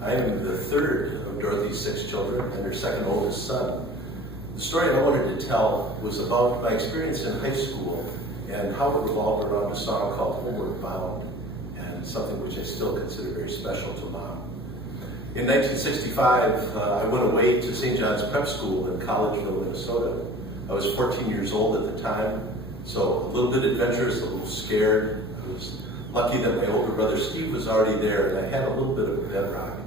I am the third of Dorothy's 6 children and her second oldest son. The story I wanted to tell was about my experience in high school and how it revolved around a song called Homeward Bound, and something which I still consider very special to Mom. In 1965, I went away to St. John's Prep School in Collegeville, Minnesota. I was 14 years old at the time, so a little bit adventurous, a little scared. I was lucky that my older brother Steve was already there, and I had a little bit of a bedrock.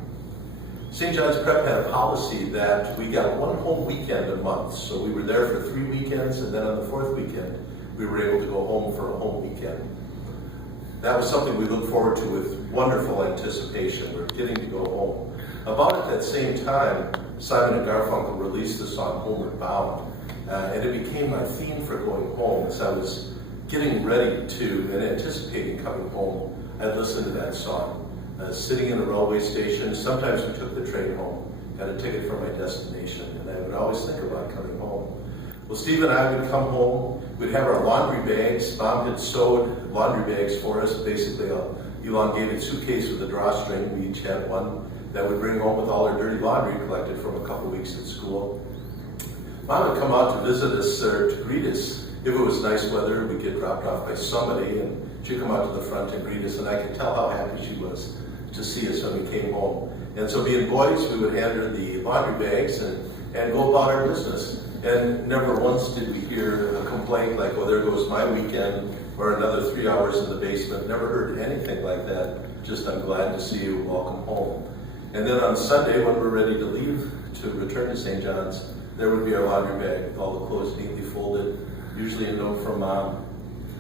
St. John's Prep had a policy that we got one home weekend a month, so we were there for 3 weekends, and then on the 4th weekend, we were able to go home for a home weekend. That was something we looked forward to with wonderful anticipation. We were getting to go home. About at that same time, Simon and Garfunkel released the song Homeward Bound, and it became my theme for going home. As I was getting ready to and anticipating coming home, I'd listen to that song. Sitting in a railway station, sometimes we took the train home, had a ticket for my destination, and I would always think about coming home. Well, Steve and I would come home, we'd have our laundry bags. Mom had sewed laundry bags for us, basically an elongated suitcase with a drawstring. We each had one that we'd bring home with all our dirty laundry collected from a couple weeks at school. Mom would come out to visit us or to greet us. If it was nice weather, we'd get dropped off by somebody, and she'd come out to the front and greet us, and I could tell how happy she was to see us when we came home. And so being boys, we would hand her the laundry bags and go about our business. And never once did we hear a complaint like, well, there goes my weekend, or another 3 hours in the basement. Never heard anything like that. Just, I'm glad to see you, welcome home. And then on Sunday, when we're ready to leave to return to St. John's, there would be our laundry bag with all the clothes neatly folded, usually a note from Mom,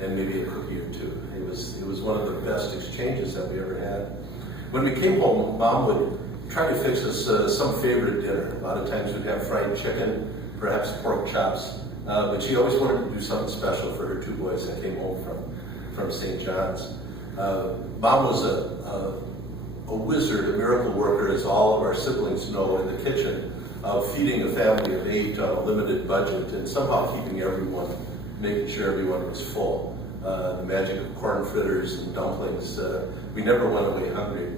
and maybe a cookie or two. It was one of the best exchanges that we ever had. When we came home, Mom would try to fix us some favorite dinner. A lot of times we'd have fried chicken, perhaps pork chops, but she always wanted to do something special for her 2 boys that came home from St. John's. Mom was a wizard, a miracle worker, as all of our siblings know, in the kitchen, feeding a family of 8 on a limited budget and somehow keeping everyone, making sure everyone was full. The magic of corn fritters and dumplings, we never went away hungry.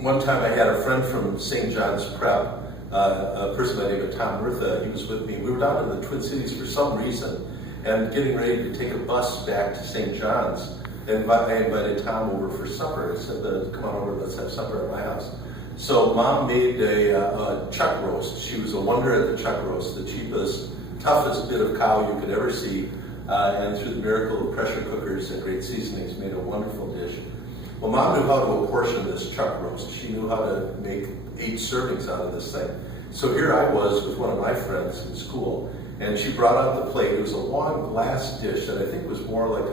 One time I had a friend from St. John's Prep, a person by the name of Tom Murtha. He was with me. We were down in the Twin Cities for some reason and getting ready to take a bus back to St. John's. And I invited Tom over for supper. I said, come on over, let's have supper at my house. So Mom made a chuck roast. She was a wonder at the chuck roast, the cheapest, toughest bit of cow you could ever see. And through the miracle of pressure cookers and great seasonings, made a wonderful dish. Well, Mom knew how to apportion this chuck roast. She knew how to make 8 servings out of this thing. So here I was with one of my friends in school, and she brought out the plate. It was a long glass dish that I think was more like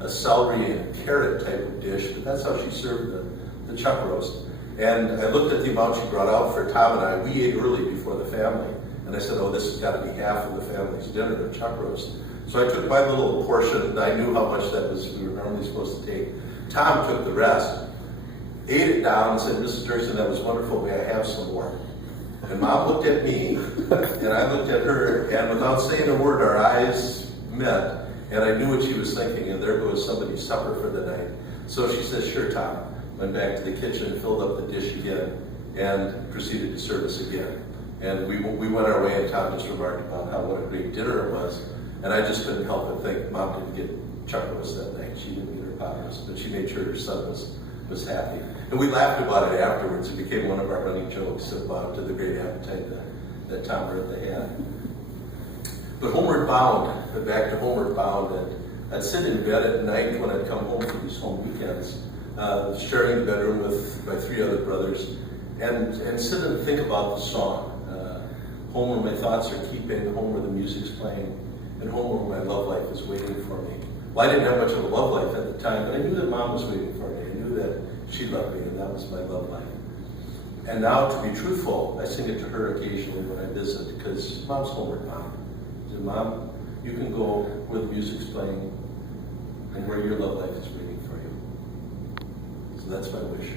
a celery and carrot type of dish, but that's how she served the chuck roast. And I looked at the amount she brought out for Tom and I. We ate early before the family, and I said, oh, this has got to be half of the family's dinner of chuck roast. So I took my little portion, and I knew how much that was we were normally supposed to take. Tom took the rest, ate it down, and said, Mrs. Dirksen, that was wonderful, may I have some more? And Mom looked at me, and I looked at her, and without saying a word, our eyes met, and I knew what she was thinking, and there goes somebody's supper for the night. So she said, sure, Tom. Went back to the kitchen, filled up the dish again, and proceeded to serve us again. And we went our way, and Tom just remarked about what a great dinner it was. And I just couldn't help but think Mom didn't get chuck roast that night. She didn't get her pot roast, but she made sure her son was happy. And we laughed about it afterwards. It became one of our running jokes about the great appetite that Tom Murtha had. But Homeward Bound, back to Homeward Bound, and I'd sit in bed at night when I'd come home for these home weekends, sharing the bedroom with my 3 other brothers, and sit and think about the song. Home where my thoughts are keeping, home where the music's playing, and home where my love life is waiting for me. Well, I didn't have much of a love life at the time, but I knew that Mom was waiting for me. I knew that she loved me, and that was my love life. And now, to be truthful, I sing it to her occasionally when I visit, because Mom's homeward bound. I said, Mom, you can go where the music's playing and where your love life is waiting for you. So that's my wish.